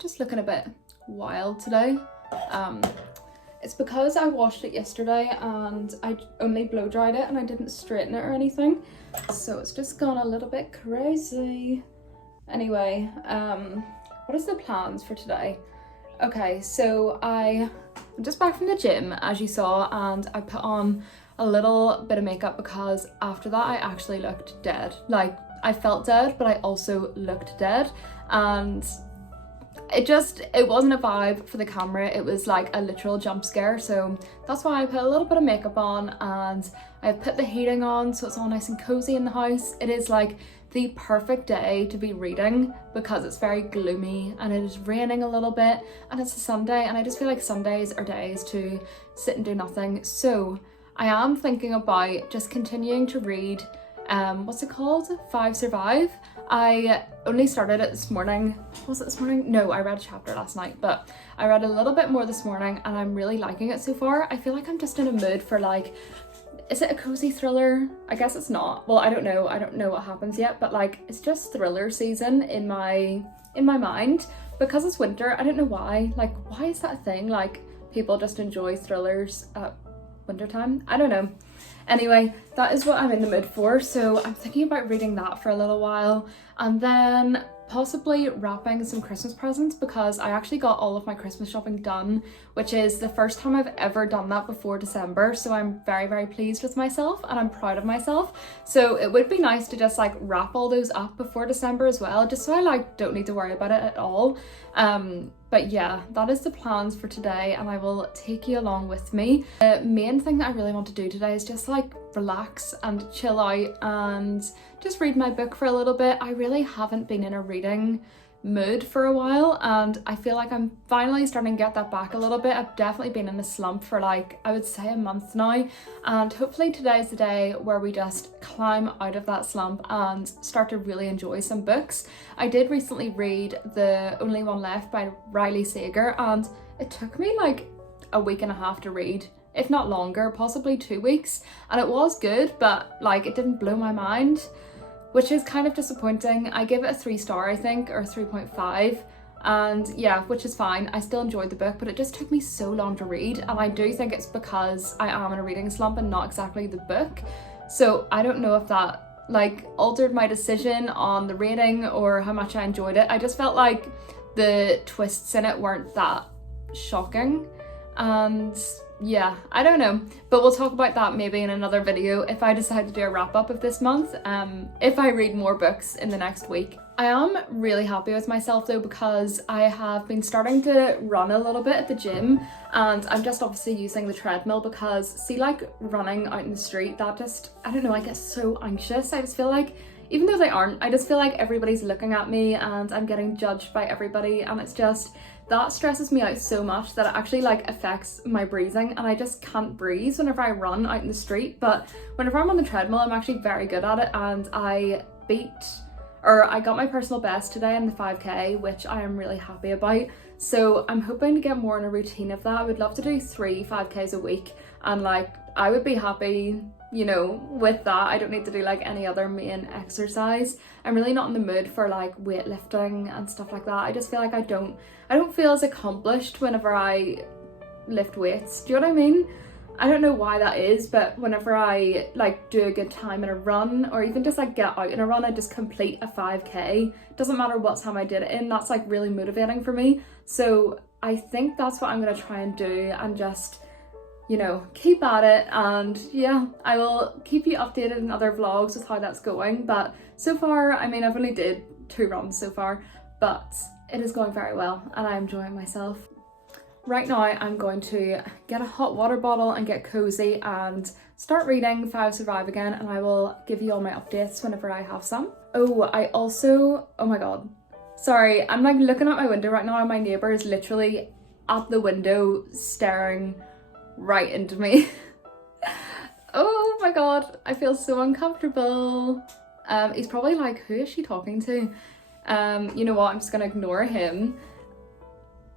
just looking a bit wild today. It's because I washed it yesterday and I only blow dried it and I didn't straighten it or anything. So it's just gone a little bit crazy. Anyway, what is the plans for today? Okay, so I'm just back from the gym, as you saw, and I put on a little bit of makeup because after that I actually looked dead. Like, I felt dead, but I also looked dead, and it wasn't a vibe for the camera. It was like a literal jump scare, so that's why I put a little bit of makeup on, and I put the heating on so it's all nice and cozy in the house. It is like the perfect day to be reading because it's very gloomy and it is raining a little bit and it's a Sunday, and I just feel like Sundays are days to sit and do nothing. So I am thinking about just continuing to read what's it called? 5 Survive. I only started it this morning. Was it this morning? No, I read a chapter last night, but I read a little bit more this morning and I'm really liking it so far. I feel like I'm just in a mood for, like, is it a cozy thriller? I guess it's not. Well, I don't know what happens yet, but like, it's just thriller season in my mind because it's winter. I don't know why. Like, why is that a thing? Like, people just enjoy thrillers at wintertime. I don't know. Anyway, that is what I'm in the mood for, so I'm thinking about reading that for a little while and then possibly wrapping some Christmas presents because I actually got all of my Christmas shopping done, which is the first time I've ever done that before December, so I'm very, very pleased with myself and I'm proud of myself. So it would be nice to just like wrap all those up before December as well, just so I like don't need to worry about it at all. But yeah, that is the plans for today and I will take you along with me. The main thing that I really want to do today is just like relax and chill out and just read my book for a little bit. I really haven't been in a reading mood for a while and I feel like I'm finally starting to get that back a little bit. I've definitely been in a slump for like, I would say a month now, and hopefully today's the day where we just climb out of that slump and start to really enjoy some books. I did recently read The Only One Left by Riley Sager and it took me like a week and a half to read, if not longer, possibly 2 weeks, and it was good, but like it didn't blow my mind, which is kind of disappointing. I give it a 3-star, I think, or 3.5, and yeah, which is fine. I still enjoyed the book, but it just took me so long to read, and I do think it's because I am in a reading slump and not exactly the book. So I don't know if that like altered my decision on the rating or how much I enjoyed it. I just felt like the twists in it weren't that shocking, and yeah, I don't know, but we'll talk about that maybe in another video if I decide to do a wrap up of this month, if I read more books in the next week. I am really happy with myself though because I have been starting to run a little bit at the gym, and I'm just obviously using the treadmill because see, like running out in the street, that just, I don't know, I get so anxious. I just feel like, even though they aren't, I just feel like everybody's looking at me and I'm getting judged by everybody, and it's just, that stresses me out so much that it actually like affects my breathing and I just can't breathe whenever I run out in the street. But whenever I'm on the treadmill, I'm actually very good at it, and I got my personal best today in the 5k, which I am really happy about. So I'm hoping to get more in a routine of that. I would love to do 3 5ks a week, and like I would be happy, you know, with that. I don't need to do like any other main exercise. I'm really not in the mood for like weightlifting and stuff like that. I just feel like I don't feel as accomplished whenever I lift weights. Do you know what I mean? I don't know why that is, but whenever I like do a good time in a run or even just like get out in a run, I just complete a 5k. Doesn't matter what time I did it in, that's like really motivating for me. So I think that's what I'm gonna try and do and just, you know, keep at it. And yeah, I will keep you updated in other vlogs with how that's going. But so far, I mean, I've only did 2 runs so far, but it is going very well and I'm enjoying myself. Right now, I'm going to get a hot water bottle and get cozy and start reading 5 Survive again, and I will give you all my updates whenever I have some. Oh my god. Sorry, I'm like looking out my window right now and my neighbour is literally at the window staring right into me. Oh my god, I feel so uncomfortable. He's probably like, who is she talking to? You know what, I'm just gonna ignore him.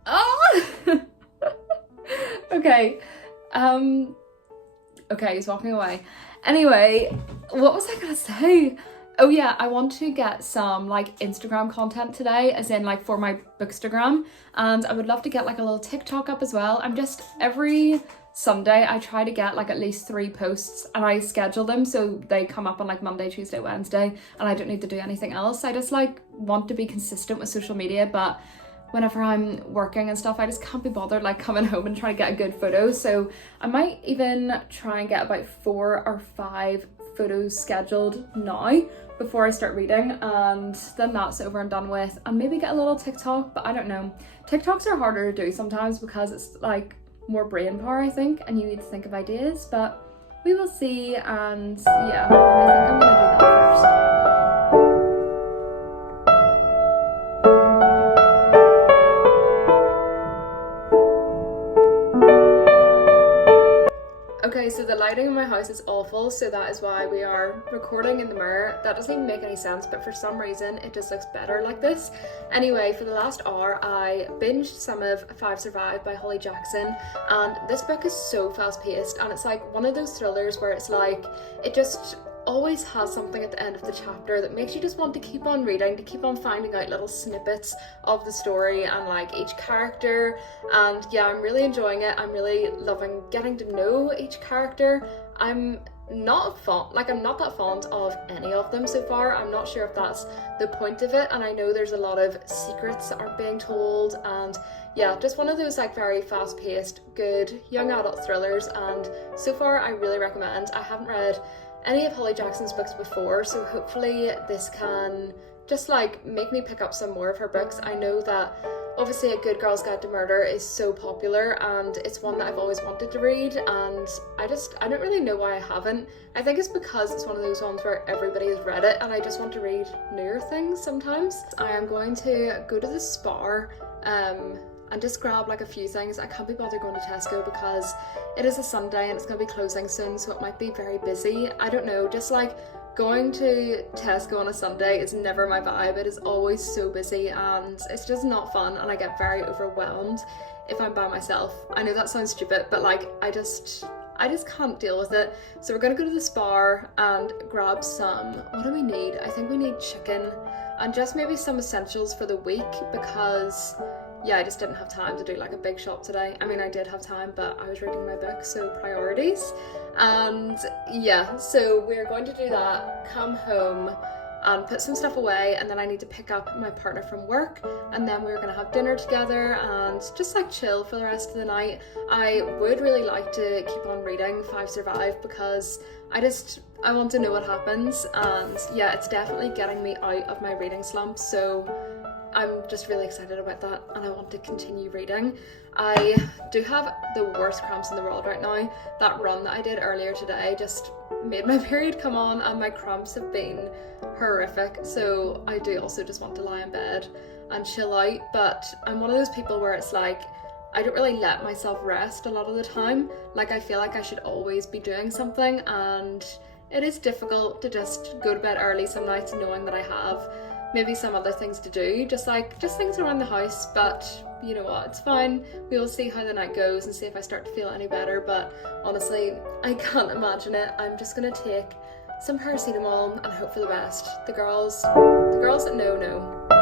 Oh! Okay. Okay, he's walking away. Anyway, what was I gonna say? Oh yeah, I want to get some like Instagram content today, as in like for my Bookstagram, and I would love to get like a little TikTok up as well. I'm just every Sunday I try to get like at least 3 posts, and I schedule them so they come up on like Monday, Tuesday, Wednesday, and I don't need to do anything else. I just like want to be consistent with social media, but whenever I'm working and stuff, I just can't be bothered like coming home and trying to get a good photo. So I might even try and get about 4 or 5 photos scheduled now before I start reading, and then that's over and done with, and maybe get a little TikTok. But I don't know, TikToks are harder to do sometimes because it's like more brain power, I think, and you need to think of ideas, but we will see. And yeah, I think I'm gonna do that first. Okay, so the lighting in my house is awful, so that is why we are recording in the mirror. That doesn't even make any sense, but for some reason it just looks better like this. Anyway, for the last hour I binged some of Five Survive by Holly Jackson, and this book is so fast-paced, and it's like one of those thrillers where it's like, it just always has something at the end of the chapter that makes you just want to keep on reading, to keep on finding out little snippets of the story and like each character. And yeah, I'm really enjoying it. I'm really loving getting to know each character. I'm not that fond of any of them so far. I'm not sure if that's the point of it, and I know there's a lot of secrets that aren't being told, and yeah, just one of those like very fast-paced, good young adult thrillers, and so far I really recommend. I haven't read any of Holly Jackson's books before, so hopefully this can just like make me pick up some more of her books. I know that obviously A Good Girl's Guide to Murder is so popular, and it's one that I've always wanted to read, and I don't really know why I haven't. I think it's because it's one of those ones where everybody has read it and I just want to read newer things sometimes. I am going to go to the Spar and just grab like a few things. I can't be bothered going to Tesco because it is a Sunday and it's going to be closing soon, so it might be very busy. I don't know, just like going to Tesco on a Sunday is never my vibe. It is always so busy and it's just not fun, and I get very overwhelmed if I'm by myself. I know that sounds stupid, but like I just can't deal with it. So we're gonna go to the Spar and grab some, what do we need? I think we need chicken and just maybe some essentials for the week, because yeah, I just didn't have time to do like a big shop today. I mean, I did have time, but I was reading my book, so priorities. And yeah, so we're going to do that, come home and put some stuff away, and then I need to pick up my partner from work, and then we're gonna have dinner together and just like chill for the rest of the night. I would really like to keep on reading Five Survive because I want to know what happens, and yeah, it's definitely getting me out of my reading slump, so I'm just really excited about that, and I want to continue reading. I do have the worst cramps in the world right now. That run that I did earlier today just made my period come on, and my cramps have been horrific, so I do also just want to lie in bed and chill out. But I'm one of those people where it's like, I don't really let myself rest a lot of the time. Like, I feel like I should always be doing something, and it is difficult to just go to bed early some nights knowing that I have maybe some other things to do, just things around the house. But you know what, it's fine. We will see how the night goes and see if I start to feel any better, but honestly, I can't imagine it. I'm just gonna take some paracetamol and hope for the best. The girls that know.